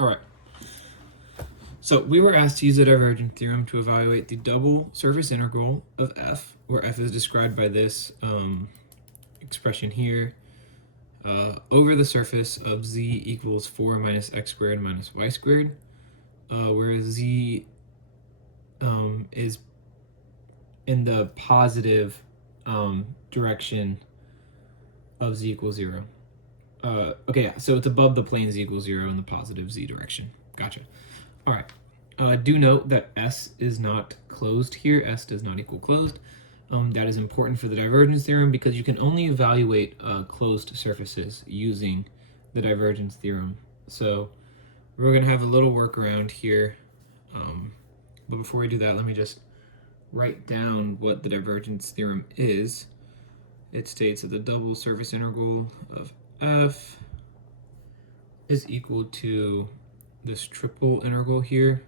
All right. So we were asked to use the divergence theorem to evaluate the double surface integral of f, where f is described by this expression here, over the surface of z equals 4 minus x squared minus y squared, where z is in the positive direction of z equals 0. Okay, yeah, so it's above the plane z equals 0 in the positive z direction. Gotcha. All right. Do note that S is not closed here. S does not equal closed. That is important for the divergence theorem because you can only evaluate closed surfaces using the divergence theorem. So we're going to have a little workaround here. But before we do that, let me just write down what the divergence theorem is. It states that the double surface integral of f is equal to this triple integral here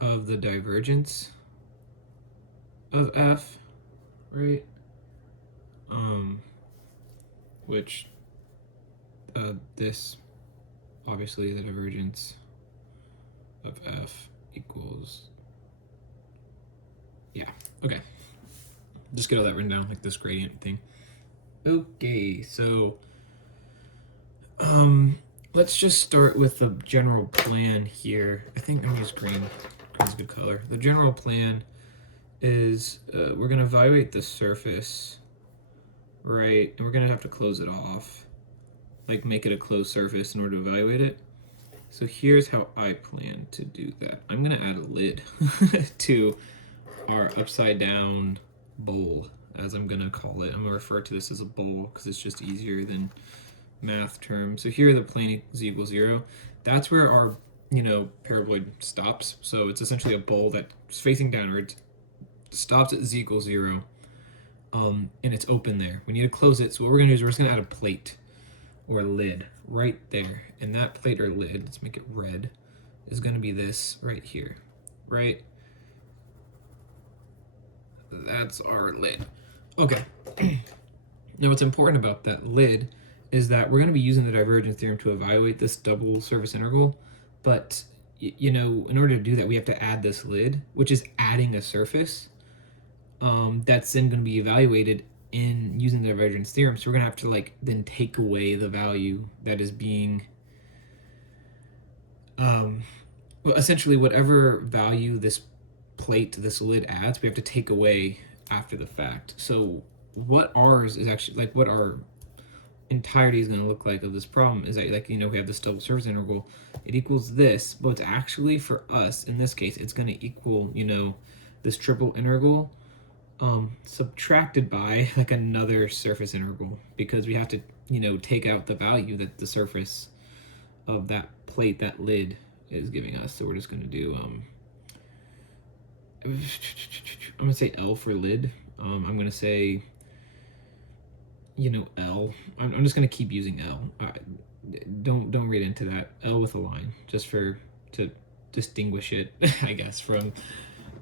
of the divergence of f, right? Which this, obviously the divergence of f equals, yeah, okay. Just get all that written down, like this gradient thing. Okay, so let's just start with the general plan here. I think I'm gonna use green. Green's a good color. The general plan is we're gonna evaluate the surface, right? And we're gonna have to close it off, like make it a closed surface in order to evaluate it. So here's how I plan to do that. I'm gonna add a lid to our upside down bowl, as I'm gonna call it. I'm gonna refer to this as a bowl because it's just easier than math terms. So here the plane z equals 0. That's where our paraboloid stops. So it's essentially a bowl that's facing downwards, stops at z equals 0, and it's open there. We need to close it. So what we're gonna do is we're just gonna add a plate or a lid right there, and that plate or lid, let's make it red, is gonna be this right here, right? That's our lid. Okay. Now what's important about that lid is that we're going to be using the divergence theorem to evaluate this double surface integral, but in order to do that we have to add this lid, which is adding a surface that's then going to be evaluated in using the divergence theorem. So we're going to have to then take away the value that is being well, essentially whatever value this plate, this lid adds, we have to take away after the fact. So what ours is actually, what our entirety is going to look like of this problem is that, we have this double surface integral. It equals this, but it's actually, for us in this case, it's going to equal this triple integral subtracted by another surface integral, because we have to take out the value that the surface of that plate, that lid, is giving us. So we're just going to do I'm going to say L for lid. I'm going to say L. I'm just going to keep using L. Don't read into that. L with a line, just to distinguish it, I guess, from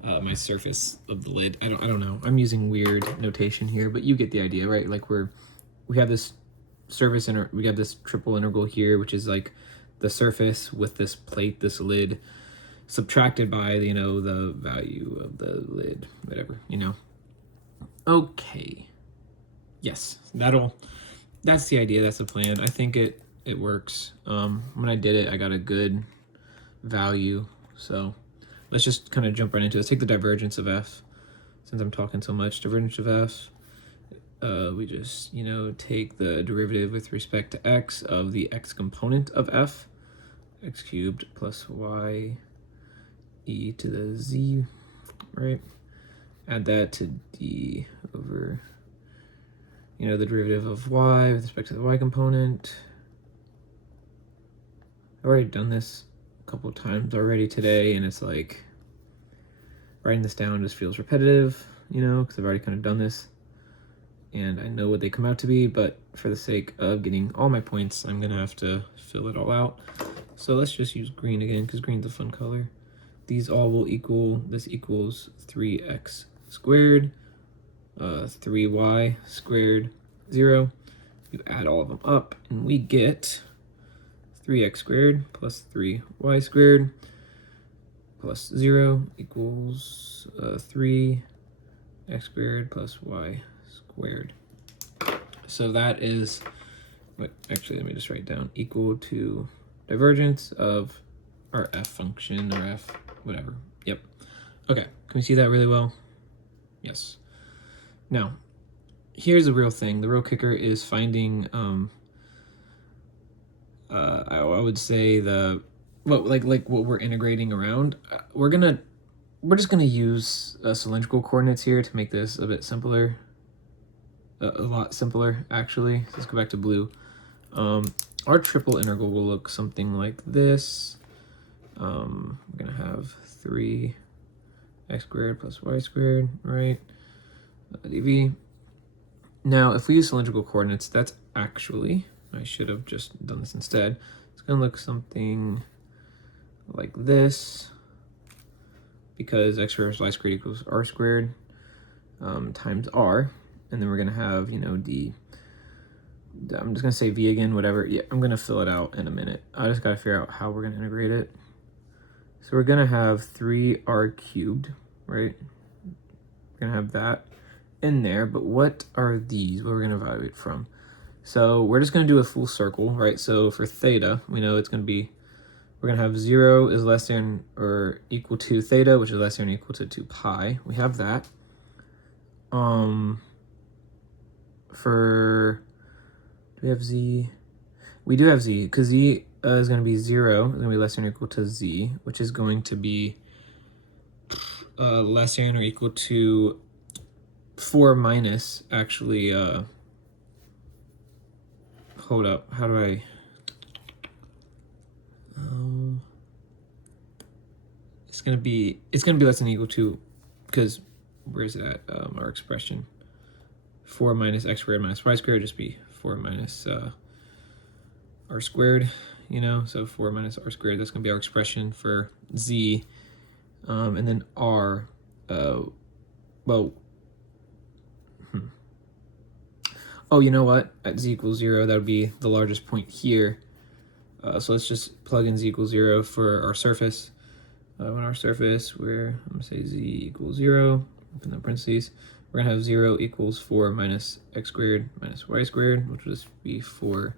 my surface of the lid. I don't know. I'm using weird notation here, but you get the idea, right? We have this surface we got this triple integral here, which is the surface with this plate, this lid, subtracted by the value of the lid, whatever. Okay. Yes, that's the idea, that's the plan. I think it works. When I did it, I got a good value. So let's just kind of jump right into it. Let's take the divergence of f, since I'm talking so much. Divergence of f, we just, take the derivative with respect to x of the x component of f, x cubed plus y e to the z, right? Add that to d over the derivative of y with respect to the y component. I've already done this a couple of times already today, and it's writing this down just feels repetitive, because I've already kind of done this, and I know what they come out to be, but for the sake of getting all my points, I'm going to have to fill it all out. So let's just use green again, because green's a fun color. These all will equal, this equals 3x squared, 3y squared, 0. You add all of them up, and we get 3x squared plus 3y squared plus 0 equals 3x squared plus y squared. So that is, actually let me just write down, equal to divergence of our f function, or f whatever. Yep. Okay, can we see that really well? Yes. Now, here's the real thing. The real kicker is finding, I would say like what we're integrating around. We're just gonna use cylindrical coordinates here to make this a bit simpler. A lot simpler, actually. Let's go back to blue. Our triple integral will look something like this. We're gonna have 3x squared plus y squared, right? dv. Now, if we use cylindrical coordinates, that's actually, I should have just done this instead. It's gonna look something like this, because x squared plus y squared equals r squared times r. And then we're gonna have, I'm just gonna say v again, whatever. Yeah, I'm gonna fill it out in a minute. I just gotta figure out how we're gonna integrate it. So we're gonna have 3r cubed, right? We're gonna have that in there, but what are these? What we're gonna evaluate from? So we're just gonna do a full circle, right? So for theta, we know it's gonna be, we're gonna have 0 is less than or equal to theta, which is less than or equal to 2 pi. We have that. For, do we have z? We do have z, because z is going to be 0, is going to be less than or equal to z, which is going to be less than or equal to 4 minus, actually, hold up, how do I, it's going to be less than or equal to, because where's it at, our expression? 4 minus x squared minus y squared would just be 4 minus r squared, so 4 minus r squared, that's going to be our expression for z. And then r, oh, you know what? At z equals 0, that would be the largest point here. So let's just plug in z equals 0 for our surface. On our surface, I'm going to say z equals 0, open the parentheses. We're going to have 0 equals 4 minus x squared minus y squared, which will just be 4.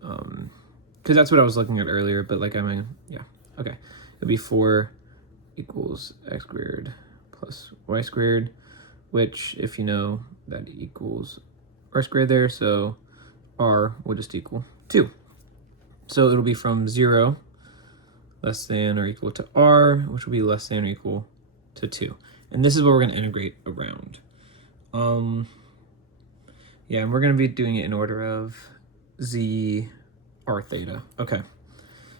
Because that's what I was looking at earlier, but like yeah, okay. It'll be 4 equals x squared plus y squared, which, if you know, that equals r squared there, so r will just equal 2. So it'll be from 0 less than or equal to r, which will be less than or equal to 2. And this is what we're going to integrate around. Yeah, and we're going to be doing it in order of z r theta. Okay.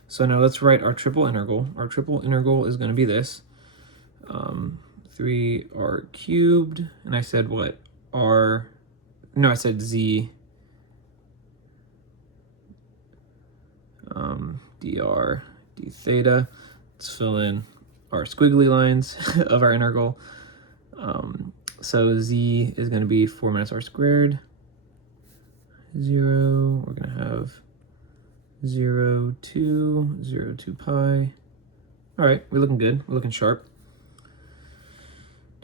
So now let's write our triple integral. Our triple integral is going to be this. 3r cubed, and I said what? I said z dr d theta. Let's fill in our squiggly lines of our integral. So z is going to be 4 minus r squared, 0. We're going to have 0, 2, 0, 2 pi. All right, we're looking good. We're looking sharp.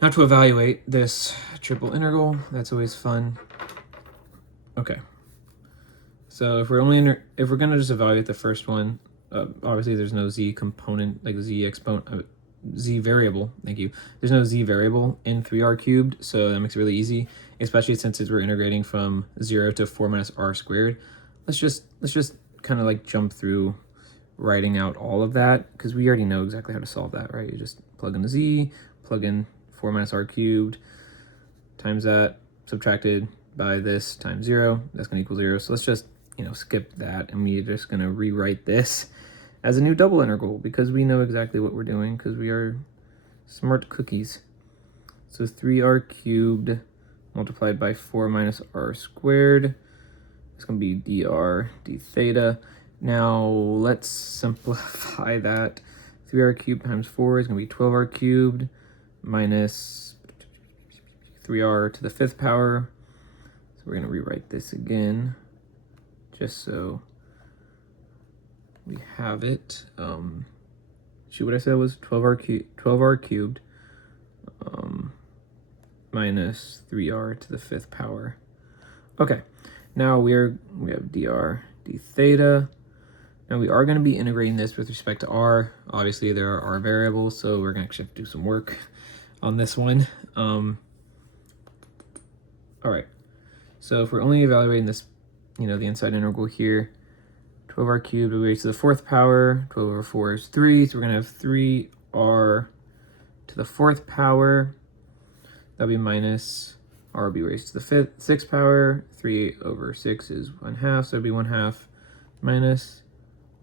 Now to evaluate this triple integral, that's always fun. Okay. So if we're going to just evaluate the first one, obviously there's no z component, like z variable, thank you. There's no z variable in 3r cubed, so that makes it really easy, especially since we're integrating from 0 to 4 minus r squared. Let's just kind of like jump through writing out all of that, because we already know exactly how to solve that, right? You just plug in the z, plug in 4 minus r cubed, times that, subtracted by this, times 0, that's going to equal 0. So let's just, skip that, and we're just going to rewrite this as a new double integral, because we know exactly what we're doing, because we are smart cookies. So 3r cubed multiplied by 4 minus r squared, it's going to be dr d theta. Now let's simplify that. 3r cubed times 4 is going to be 12r cubed minus 3r to the 5th power. So we're going to rewrite this again, just so we have it. Shoot, what I said was 12r cubed minus 3r to the 5th power. Okay, now we have dr d theta. Now we are going to be integrating this with respect to r. Obviously there are r variables, so we're going to actually have to do some work on this one. All right, so if we're only evaluating this, the inside integral here, 12r cubed, we raise to the 4th power, 12 over 4 is 3, so we're going to have 3r to the 4th power. That'll be minus r will be raised to the 6th power. 3 over 6 is 1/2, so it'll be 1/2 minus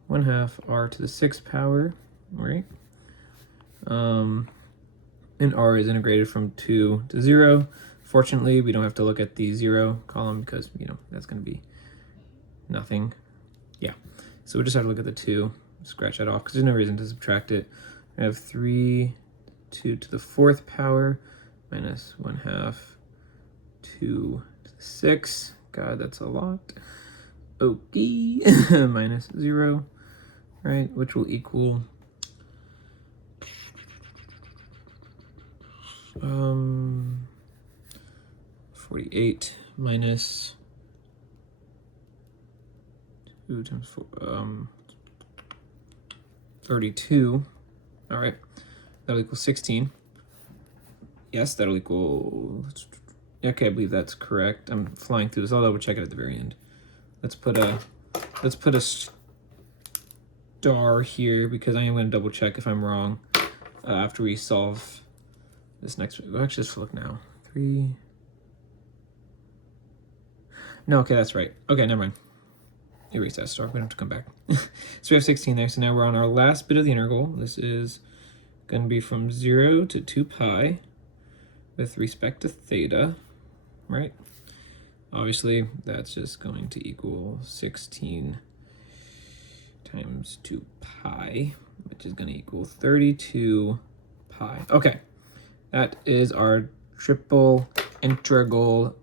1/2 r to the 6th power, right? And r is integrated from 2 to 0. Fortunately, we don't have to look at the 0 column because, that's going to be nothing. Yeah, so we just have to look at the 2, scratch that off because there's no reason to subtract it. We have 2 to the 4th power minus 1/2 2 to the 6. God, that's a lot. Okay, minus 0, right, which will equal 48 minus 2 times 4, 32. All right, that'll equal 16. Yes, that'll equal, okay, I believe that's correct. I'm flying through this. I'll double check it at the very end. Let's put a star here because I am going to double check if I'm wrong after we solve this next. We'll actually just look now. 3. No, okay, that's right. Okay, never mind. Erase that star. We don't have to come back. So we have 16 there. So now we're on our last bit of the integral. This is going to be from 0 to 2 pi with respect to theta, right? Obviously, that's just going to equal 16 times 2 pi, which is going to equal 32 pi. Okay, that is our triple integral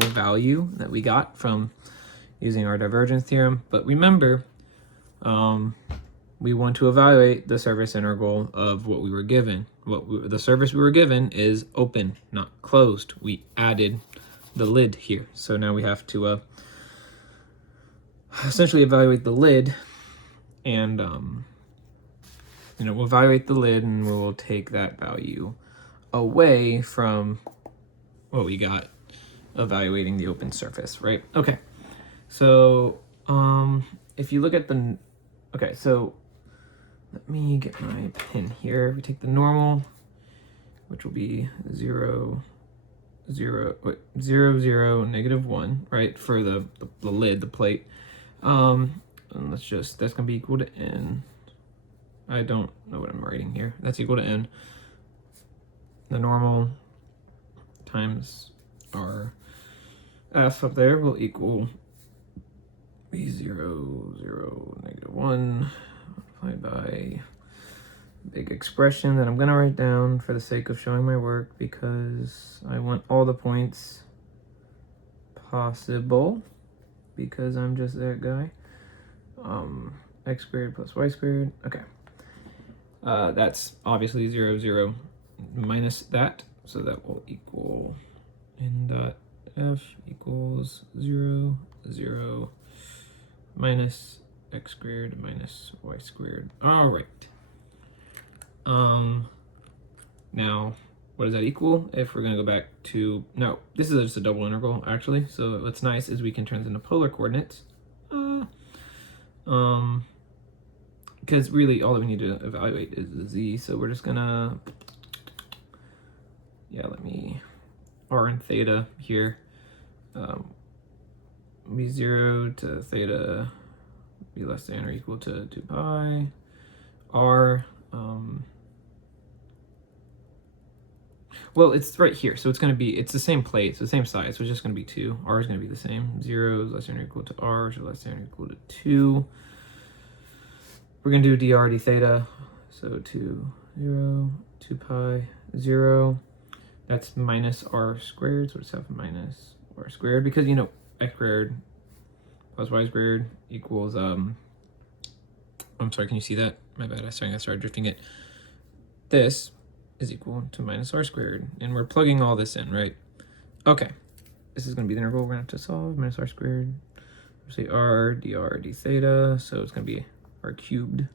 value that we got from using our divergence theorem. But remember, we want to evaluate the surface integral of what we were given. The surface we were given is open, not closed. We added the lid here. So now we have to essentially evaluate the lid, and we'll evaluate the lid and we'll take that value away from what we got evaluating the open surface, right? Okay, so if you look at the, okay, so let me get my pen here. We take the normal, which will be 0, 0, 0, -1, right, for the lid, the plate. And that's gonna be equal to n. I don't know what I'm writing here. That's equal to n. The normal times our f up there will equal b 0, 0, -1 multiplied by big expression that I'm gonna write down for the sake of showing my work because I want all the points possible because I'm just that guy. X squared plus y squared. Okay. That's obviously 0, 0 minus that, so that will equal n dot f equals 0, 0 minus x squared minus y squared. All right. Now, what does that equal? If we're gonna go back to, no, this is just a double integral actually. So what's nice is we can turn this into polar coordinates. Because really all that we need to evaluate is the z. So we're just gonna, let me, r and theta here. Be 0 to theta be less than or equal to 2 pi. R, well, it's right here, so it's going to be, it's the same plate, so the same size, so it's just going to be 2. R is going to be the same. 0 is less than or equal to r, so less than or equal to 2. We're going to do dr d theta, so 2, 0, 2 pi, 0. That's minus r squared, so we just have minus r squared, because, x squared plus y squared equals I'm sorry, can you see that? My bad, I started drifting it. This is equal to minus r squared, and we're plugging all this in, right? Okay, this is going to be the integral we're going to have to solve. Minus r squared, say r dr d theta, so it's going to be r cubed.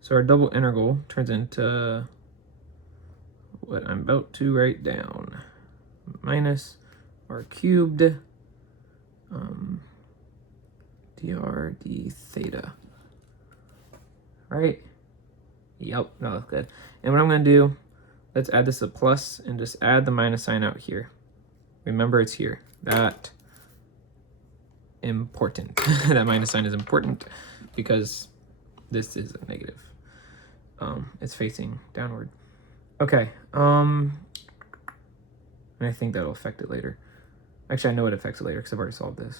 So our double integral turns into what I'm about to write down. Minus r cubed dr d theta. Right? Yep, that looks good. And what I'm going to do, let's add this a plus and just add the minus sign out here. Remember, it's here. That important. That minus sign is important because this is a negative. It's facing downward. Okay. And I think that'll affect it later. Actually, I know it affects it later because I've already solved this.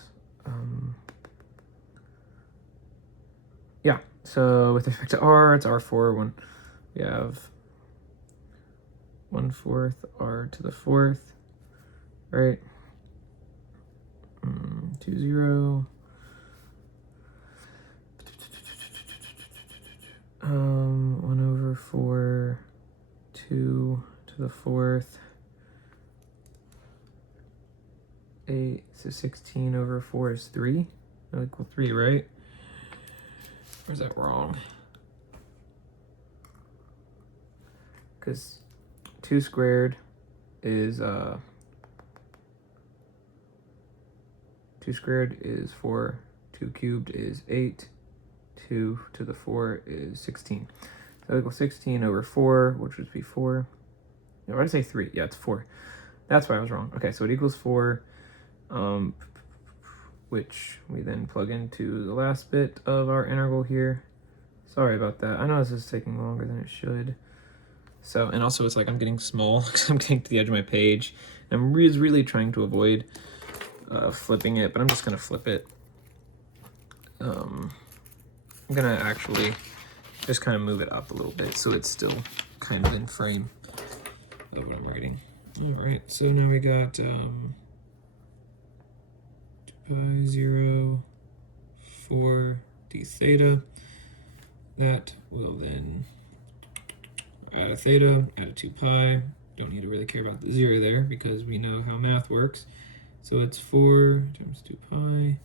Yeah. So with respect to r, it's r4 when we have 1/4 r to the 4th, right? 2, 0. 1/4, 2 to the 4th, 8, so 16/4 is 3. That'll equal 3, right? Or is that wrong? Because 2 squared is 2 squared is 4, 2 cubed is 8, 2 to the 4 is 16. So that equals 16/4, which would be 4. No, why did I say 3? Yeah, it's 4. That's why I was wrong. Okay, so it equals 4, which we then plug into the last bit of our integral here. Sorry about that. I know this is taking longer than it should. So, and also it's like I'm getting small because I'm getting to the edge of my page. I'm really trying to avoid flipping it, but I'm just going to flip it. I'm going to actually just kind of move it up a little bit so it's still kind of in frame of what I'm writing. All right, so now we got 2 pi 0, 4 d theta. That will then add a theta, add a 2 pi. Don't need to really care about the 0 there because we know how math works. So it's 4 times 2 pi,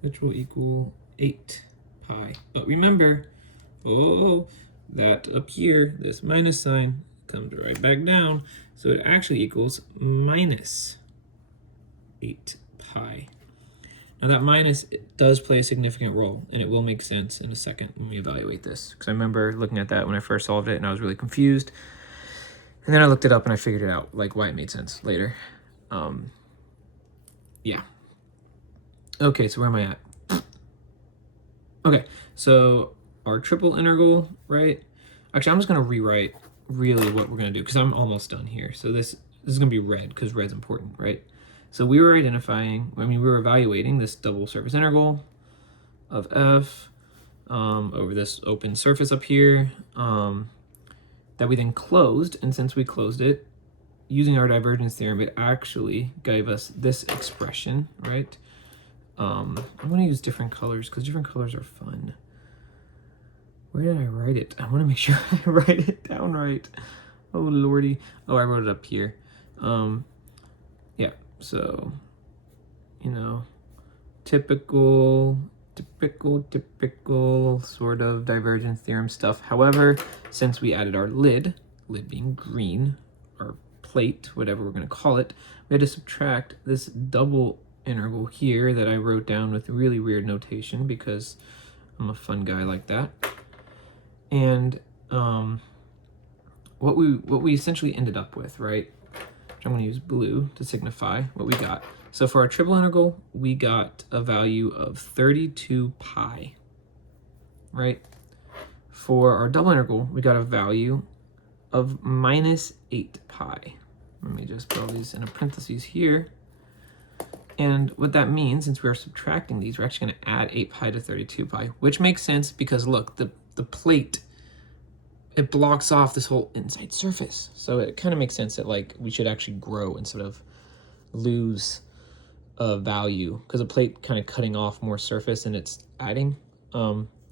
which will equal 8 pi. But remember, that up here, this minus sign comes right back down. So it actually equals minus 8 pi. Now that minus, it does play a significant role, and it will make sense in a second when we evaluate this. Because I remember looking at that when I first solved it, and I was really confused. And then I looked it up and I figured it out, like why it made sense later. Yeah. Okay, so where am I at? Okay, so our triple integral, right? Actually, I'm just going to rewrite really what we're going to do because I'm almost done here. So this is going to be red because red's important, right? So we were we were evaluating this double surface integral of f over this open surface up here that we then closed. And since we closed it, using our divergence theorem, it actually gave us this expression, right? I'm going to use different colors because different colors are fun. Where did I write it? I want to make sure I write it down right. Oh, lordy. Oh, I wrote it up here. Yeah, so, you know, typical sort of divergence theorem stuff. However, since we added our lid being green, our plate, whatever we're going to call it, we had to subtract this double integral here that I wrote down with really weird notation because I'm a fun guy like that. And what we essentially ended up with, right? I'm going to use blue to signify what we got. So for our triple integral, we got a value of 32 pi, right? For our double integral, we got a value of minus 8 pi. Let me just put all these in a parentheses here. And what that means, since we are subtracting these, we're actually going to add 8 pi to 32 pi, which makes sense because look, the plate, it blocks off this whole inside surface. So it kind of makes sense that like we should actually grow instead of lose a value because a plate kind of cutting off more surface and it's adding.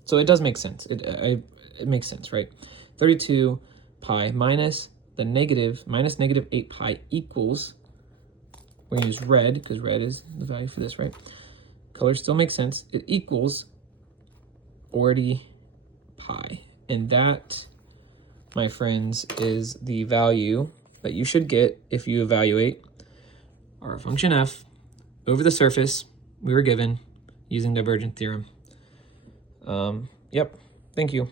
So it does make sense. It makes sense, right? 32 pi minus minus negative 8 pi equals, we're going to use red because red is the value for this, right? Color still makes sense. It equals 40 pi. And that, my friends, is the value that you should get if you evaluate our function f over the surface we were given using divergence theorem. Yep, thank you.